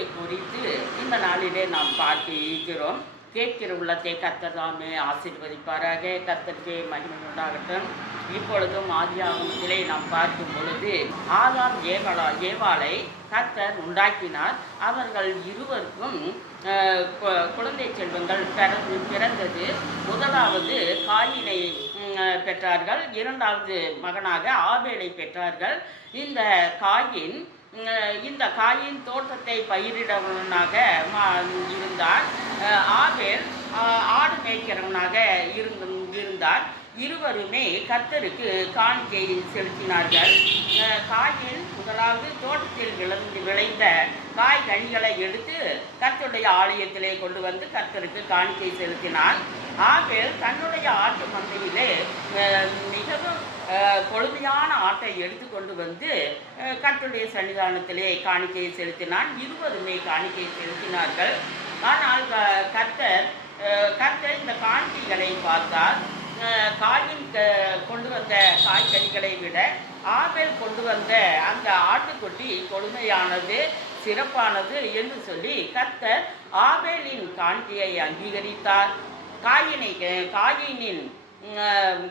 தானியலை குறித்து இந்த நாளிலே நாம் பார்க்க இருக்கிறோம். கேட்கிற உள்ளத்தை கர்த்தர் தாமே ஆசீர்வதிப்பாராக. கர்த்தருக்கே மகிமை உண்டாகட்டும். இப்பொழுதும் ஆதியாகமத்திலே நாம் பார்க்கும் பொழுது ஆதாம் ஏவாளை கர்த்தர் உண்டாக்கினார். அவர்கள் இருவருக்கும் குழந்தை செல்வங்கள் பிறந்தது. முதலாவது காயினை பெற்றார்கள். இரண்டாவது மகனாக ஆபேலை பெற்றார்கள். இந்த காயின் தோட்டத்தை பயிரிடவனாக இருந்தார். ஆபேல் ஆடு மேய்க்கிறவனாக இருந்தார். இருவருமே கர்த்தருக்கு காணிக்கை செலுத்தினார்கள். காயின் முதலாவது தோட்டத்தில் விளைந்த காய் கனிகளை எடுத்து கர்த்தருடைய ஆலயத்திலே கொண்டு வந்து கர்த்தருக்கு காணிக்கை செலுத்தினார். ஆபேல் தன்னுடைய ஆட்டு மந்தையிலே மிகவும் கொழுமையான ஆட்டை எடுத்து கொண்டு வந்து கர்த்தருடைய சன்னிதானத்திலே காணிக்கையை செலுத்தினான். இருவருமே காணிக்கை செலுத்தினார்கள். ஆனால் கர்த்தர் இந்த காணிக்கைகளை பார்த்தால் காயின் கொண்டு வந்த காய்கறிகளை விட ஆபேல் கொண்டு வந்த அந்த ஆட்டுக்குட்டி கொழுமையானது, சிறப்பானது என்று சொல்லி கர்த்தர் ஆபேலின் காணிக்கையை அங்கீகரித்தார். காயினின்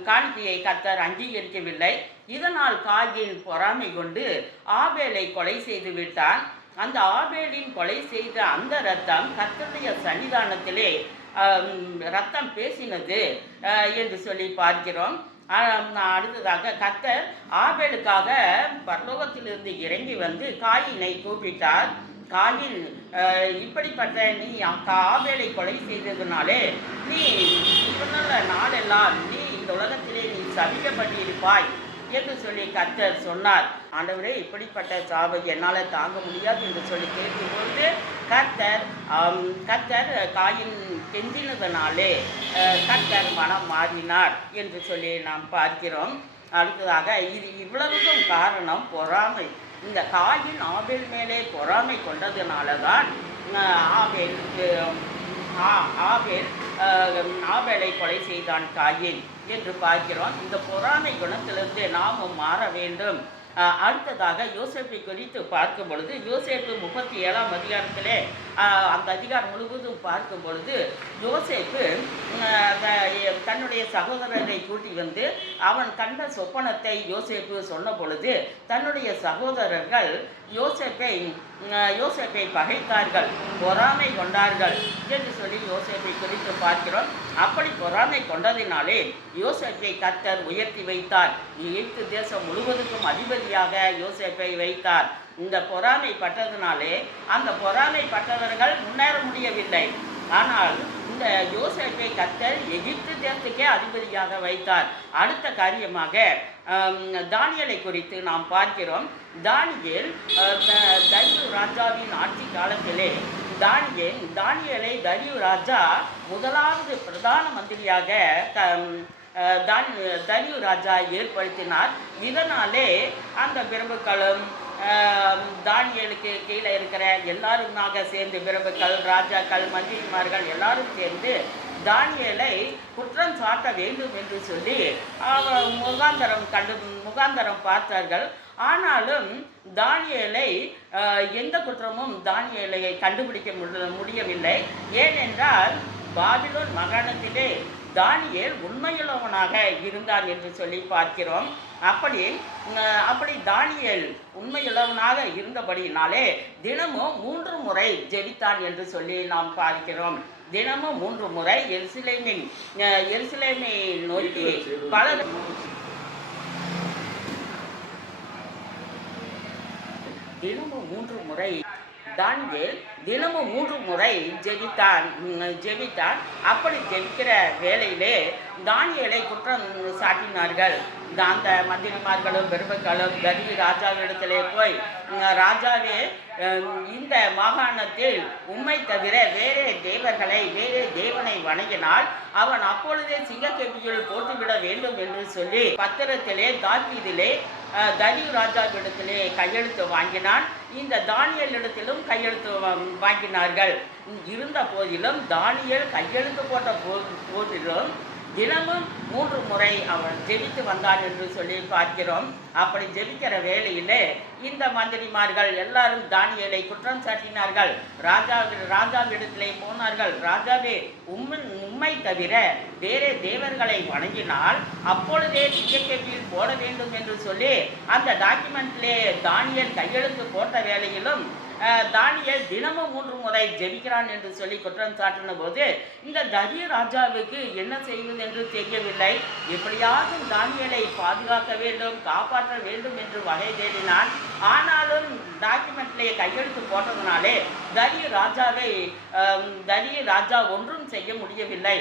காணிக்கையை கர்த்தர் அங்கீகரிக்கவில்லை. இதனால் காயின் பொறாமை கொண்டு ஆபேலை கொலை செய்து விட்டான். அந்த ஆபேலின் கொலை செய்த அந்த இரத்தம் கர்த்தருடைய சன்னிதானத்திலே இரத்தம் பேசினது என்று சொல்லி பார்க்கிறோம். அடுத்ததாக கர்த்தர் ஆபேலுக்காக பரலோகத்திலிருந்து இறங்கி வந்து காயினை கூப்பிட்டார். காயின், இப்படிப்பட்ட நீ ஆபேலை கொலை செய்ததுனாலே நீ இவனுள்ள நாளெல்லாம் நீ இந்த உலகத்திலே நீ சபிக்கப்பட்டிருப்பாய் என்று சொல்லி கர்த்தர் சொன்னார். ஆண்டவரே, இப்படிப்பட்ட சாபை என்னால் தாங்க முடியாது என்று சொல்லி கேட்கும்பொழுது கர்த்தர் காயின் கெஞ்சினதனாலே கர்த்தர் மனம் மாறினார் என்று சொல்லி நாம் பார்க்கிறோம். அடுத்ததாக இவ்வளவுக்கும் காரணம் பொறாமை. இந்த காயின் ஆபேல் மேலே பொறாமை கொண்டதுனால தான் ஆபேலை கொலை செய்தான் காயின் என்று பார்க்கிறோம். இந்த பொறாமை குணத்திலிருந்து நாமும் மாற வேண்டும். அடுத்ததாக யோசேப்பை குறித்து பார்க்கும் பொழுது யோசேப்பு 37ஆம் அதிகாரத்திலே அந்த அதிகாரம் முழுவதும் பார்க்கும் பொழுது யோசேப்பு தன்னுடைய சகோதரரை கூட்டி வந்து அவன் கண்ட சொப்பனத்தை யோசேப்பு சொன்ன பொழுது தன்னுடைய சகோதரர்கள் யோசேப்பை பகைத்தார்கள், பொறாமை கொண்டார்கள் என்று சொல்லி யோசேப்பை குறித்து பார்க்கிறோம். அப்படி பொறாமை கொண்டதினாலே யோசேப்பை கர்த்தர் உயர்த்தி வைத்தார். எகிப்து தேசம் முழுவதுக்கும் அதிபதியாக யோசேப்பை வைத்தார். இந்த பொறாமை பட்டதினாலே அந்த பொறாமை பட்டவர்கள் முன்னேற முடியவில்லை. ஆனால் இந்த யோசேப்பை கர்த்தர் எகிப்து தேசத்துக்கே அதிபதியாக வைத்தார். அடுத்த காரியமாக தானியலை குறித்து நாம் பார்க்கிறோம். தானியேல் தரியு ராஜாவின் ஆட்சி காலத்திலே தானியேலை தரியு ராஜா முதலாவது பிரதான மந்திரியாக தரியு ராஜா ஏற்படுத்தினார். இதனாலே அந்த பிரபுக்களும் தானியேலுக்கு கீழே இருக்கிற எல்லாருமாக சேர்ந்து பிரபுக்கள், ராஜாக்கள், மந்திரிமார்கள் எல்லாரும் சேர்ந்து தானியேலை குற்றம் சாட்ட வேண்டும் என்று சொல்லி முகாந்தரம் பார்த்தார்கள். ஆனாலும் தானியேலை எந்த குற்றமும் தானியேலை கண்டுபிடிக்க முடியவில்லை. ஏனென்றால் பாபிலோன் மாகாணத்திலே தானியேல் உண்மையுள்ளவனாக இருந்தான் என்று சொல்லி பார்க்கிறோம். அப்படி தானியேல் உண்மையுள்ளவனாக இருந்தபடியினாலே தினமும் 3 முறை ஜெபித்தான் என்று சொல்லி நாம் பார்க்கிறோம். தினமும் 3 முறை எருசலேமை நோக்கி தினமும் 3 முறை தானியேல் தினமும் 3 முறை ஜெபித்தான். அப்படி ஜெபிக்கிற வேளையிலே தானியேலை குற்றம் சாட்டினார்கள். அந்த மந்திரிமார்களும் பிரபுக்களும் தரியு ராஜாவிடத்திலே போய், ராஜாவே, இந்த மாகாணத்தில் உம்மை தவிர வேறே தேவனை வணங்கினால் அவன் அப்பொழுதே சிங்கக்கேபியில் போட்டுவிட வேண்டும் என்று சொல்லி பத்திரத்திலே தாவீதிலே தரியு ராஜாவிடத்திலே கையெழுத்து வாங்கினான். இந்த தானியேலிடத்திலும் கையெழுத்து வாங்கினார்கள். இருந்த போதிலும் தானியேல் கையெழுத்து போட்ட போதிலும் தினமும் 3 முறை அவன் ஜெபித்து வந்தான் என்று சொல்லி பார்க்கிறோம். அப்படி ஜெபிக்கிற வேளையிலே இந்த மந்திரிமார்கள் எல்லாரும் தானியேலை குற்றம் சாட்டினார்கள். ராஜாவிடத்திலே போனார்கள். ராஜாவே, உம்மை தவிர வேறே தேவர்களை வணங்கினால் அப்பொழுதே சிங்கக்கேபியில் போட வேண்டும் என்று சொல்லி அந்த டாக்குமெண்ட்லே தானியேல் கையெழுத்து போட்ட வேளையிலும் தானியேல் தினமும் 3 முறை ஜெபிக்கிறான் என்று சொல்லி குற்றம் சாட்டின போது இந்த தரிய ராஜாவுக்கு என்ன செய்வது என்று தெரியவில்லை. எப்படியாவது தானியேலை பாதுகாக்க வேண்டும், காப்பாற்ற வேண்டும் என்று வகை தேடினான். ஆனாலும் டாக்குமெண்ட்லே கையெழுத்து போட்டதுனாலே தரிய ராஜா ஒன்றும் செய்ய முடியவில்லை.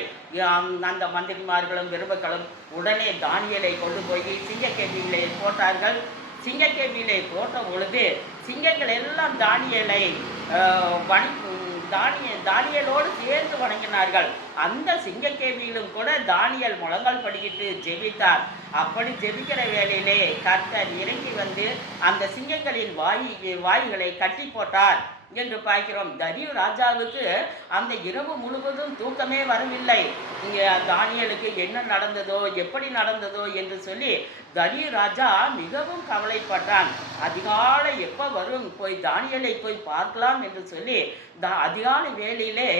அந்த மந்திரிமார்களும் விரும்பக்களும் உடனே தானியேலை கொண்டு போய் சிங்கக்கேபியிலே போட்டார்கள். சிங்கக்கேபியிலே போட்ட பொழுது சிங்கங்கள் எல்லாம் தானியேலோடு சேர்ந்து வணங்கினார்கள். அந்த சிங்கக்கேபியிலும் கூட தானியேல் முழங்கால் படிக்கிட்டு ஜெபித்தார். அப்படி ஜெபிக்கிற வேளையிலே கர்த்தர் இறங்கி வந்து அந்த சிங்கங்களின் வாய்களை கட்டி போட்டார் என்று பார்க்கிறோம். தரியு ராஜாவுக்கு அந்த இரவு முழுவதும் தூக்கமே வரவில்லை. இங்கே தானியேலுக்கு என்ன நடந்ததோ, எப்படி நடந்ததோ என்று சொல்லி தரியு ராஜா மிகவும் கவலைப்பட்டான். அதிகாலை எப்போ வரும், போய் தானியேலை போய் பார்க்கலாம் என்று சொல்லி அதிகாலை வேளையிலே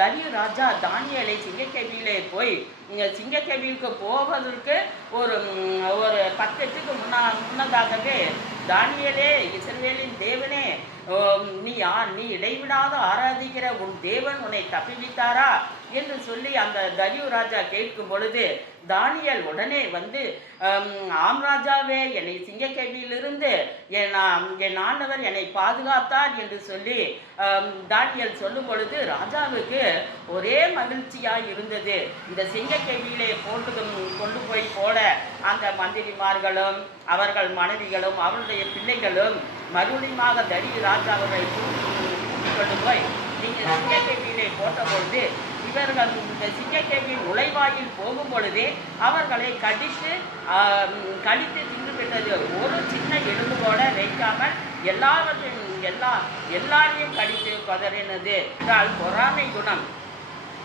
தரியு ராஜா தானியேலை சிங்கக்கேபியிலே போய் சிங்கக்கேபிக்கு போவதற்கு ஒரு 10 முன்னதாகவே தானியேலே, இஸ்ரவேலின் தேவனே, நீ இடைவிடாத ஆராதிக்கிற உன் தேவன் உன்னை தப்பிவித்தாரா என்று சொல்லி அந்த தரியு ராஜா கேட்கும் பொழுது தானியேல் உடனே வந்து, ஆம் ராஜாவே, என்னை சிங்கக்கேபியிலிருந்து என் ஆண்டவர் என்னை பாதுகாத்தார் என்று சொல்லி தானியேல் சொல்லும் பொழுது ராஜாவுக்கு ஒரே மகிழ்ச்சியாய் இருந்தது. இந்த சிங்கக்கேபியிலே கொண்டு போய் போட அந்த மந்திரிமார்களும் அவர்கள் மனைவிகளும் அவருடைய பிள்ளைகளும் மறுபடியுமாக தரியு ராஜா அவர்களை கொண்டு போய் நீங்கள் சிங்கக்கேபியிலே போட்ட பொழுது இவர்கள் இந்த சிங்கக்கேபியின் நுழைவாயில் போகும் பொழுதே அவர்களை கடித்து தின்று விட்டது. ஒரு சின்ன எலும்பு கூட வைக்காமல் எல்லாரையும் கடித்து பதறினது என்றால் பொறாமை குணம்.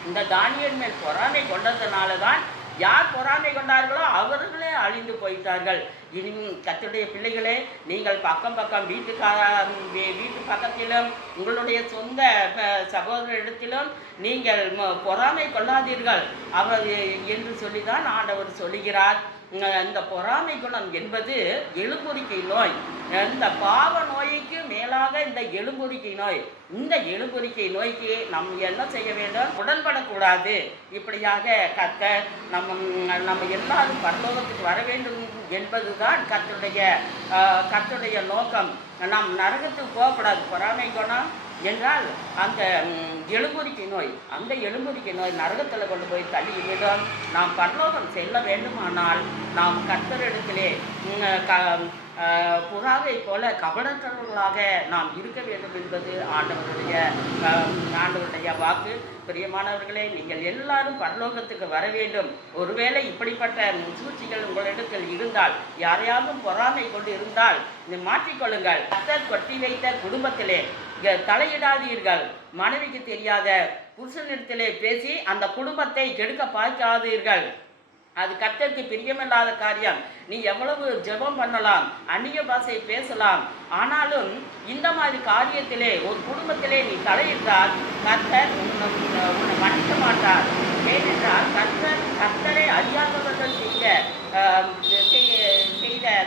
இந்த தானியேல் மேல் பொறாமை கொண்டதுனால தான் யார் பொறாமை கொண்டார்களோ அவர்களே அழிந்து போயிட்டார்கள். இனி கர்த்தருடைய பிள்ளைகளே, நீங்கள் வீட்டு பக்கத்திலும் உங்களுடைய சொந்த சகோதரரிடத்திலும் நீங்கள் பொறாமை கொள்ளாதீர்கள் என்று சொல்லிதான் ஆண்டவர் சொல்லுகிறார். இந்த பொறாமை குணம் என்பது எலும்புரிக்கை நோய். இந்த பாவ நோய்க்கு மேலாக இந்த எலும்புரிக்கை நோய். இந்த எலும்புரிக்கை நோய்க்கு நம்ம என்ன செய்ய வேண்டும்? உடன்படக்கூடாது. இப்படியாக கர்த்தர் நம்ம எல்லாரும் பரலோகத்துக்கு வர வேண்டும் என்பதுதான் கர்த்தருடைய நோக்கம். நாம் நரகத்துக்கு போகக்கூடாது. பொறாமை குணம் என்றால் அந்த எலும்புரிக்கை நோய் நரகத்தில் கொண்டு போய் தள்ளிவிடும். நாம் பரலோகம் செல்ல வேண்டுமானால் நாம் கர்த்தரிடத்திலே புறாவை போல கபடற்றவர்களாக நாம் இருக்க வேண்டும் என்பது ஆண்டவருடைய வாக்கு. பிரியமானவர்களே, நீங்கள் எல்லாரும் பரலோகத்துக்கு வர வேண்டும். ஒருவேளை இப்படிப்பட்ட சூழ்ச்சிகள் உங்களிடத்தில் இருந்தால், யாரையாவது பொறாமை கொண்டு இருந்தால் மாற்றிக்கொள்ளுங்கள். கர்த்தர் கொட்டி வைத்த குடும்பத்திலே தலையிடாதீர்கள். மனைவிக்கு தெரியாத புருஷனிடத்திலே பேசி அந்த குடும்பத்தை கெடுக்க பார்க்காதீர்கள். அது கர்த்தருக்கு பிரியமில்லாத காரியம். நீ எவ்வளவு ஜெபம் பண்ணலாம், அந்நிய பாஷை பேசலாம், ஆனாலும் இந்த மாதிரி காரியத்திலே ஒரு குடும்பத்திலே நீ தலையிட்டால் கர்த்தர் உன்னை மன்னிக்க மாட்டார். ஏனென்றால் கர்த்தரை அறியாதவர்கள் செய்த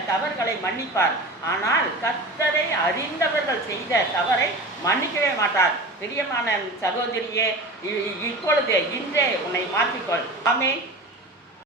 தவறுகளை மன்னிப்பார். ஆனால் கர்த்தரை அறிந்தவர்கள் செய்த தவறை மன்னிக்கவே மாட்டார். பிரியமான சகோதரியே, இன்றே உன்னை மாற்றிக்கொள். ஆமென்.